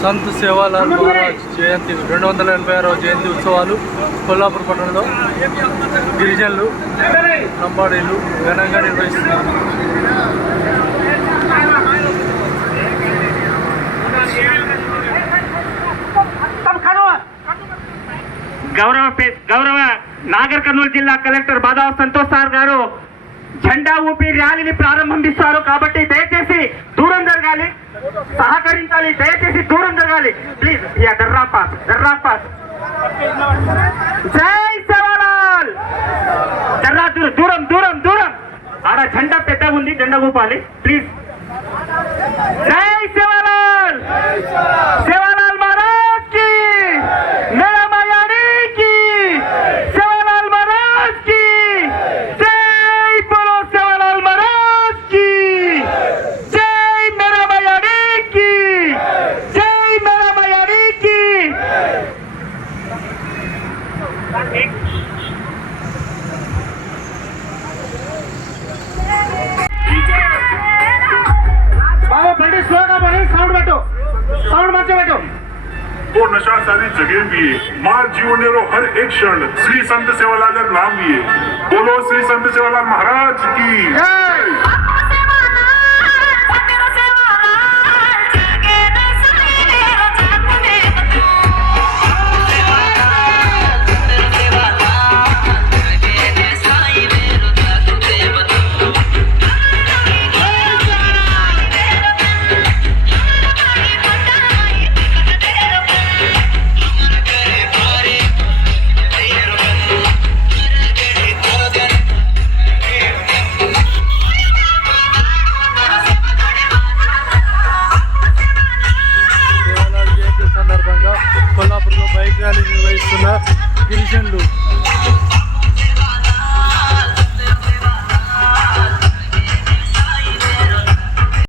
సంత్ సేవాలాల్ మహారాజ్ జయంతి రెండు వందల ఎనభై ఆరవ జయంతి ఉత్సవాలు కొల్లాపూర్ పట్టణంలో గిరిజనులు లంబాడీలు ఘనంగా నిర్వహిస్తున్నారు. గౌరవ గౌరవ నాగర్ కర్నూలు జిల్లా కలెక్టర్ బాదావ్ సంతోష్ సార్ గారు జెండా ఊపి ర్యాలీని ప్రారంభిస్తారు కాబట్టి దయచేసి దూరం జరగాలి సహకరించాలి దయచేసి దూరం జరగాలి. ప్లీజ్ యా దర్రా పాస్ దర్రా పాస్ జై సేవాలాల్ దర్రా దూరం దూరం దూరం. ఆడ జెండా పెద్దగా ఉంది జెండా ఊపాలి. ప్లీజ్ జై બાબો પંડિત સ્લો કા ભાઈ સાઉન્ડ બેઠો સાઉન્ડ મારજો બેઠો भी है मार जीवन रो हर एक क्षण. श्री संत सेवालाल नाम लिए. बोलो श्री संत सेवालाल महाराज की. జై సేవాలాల్ జయంతి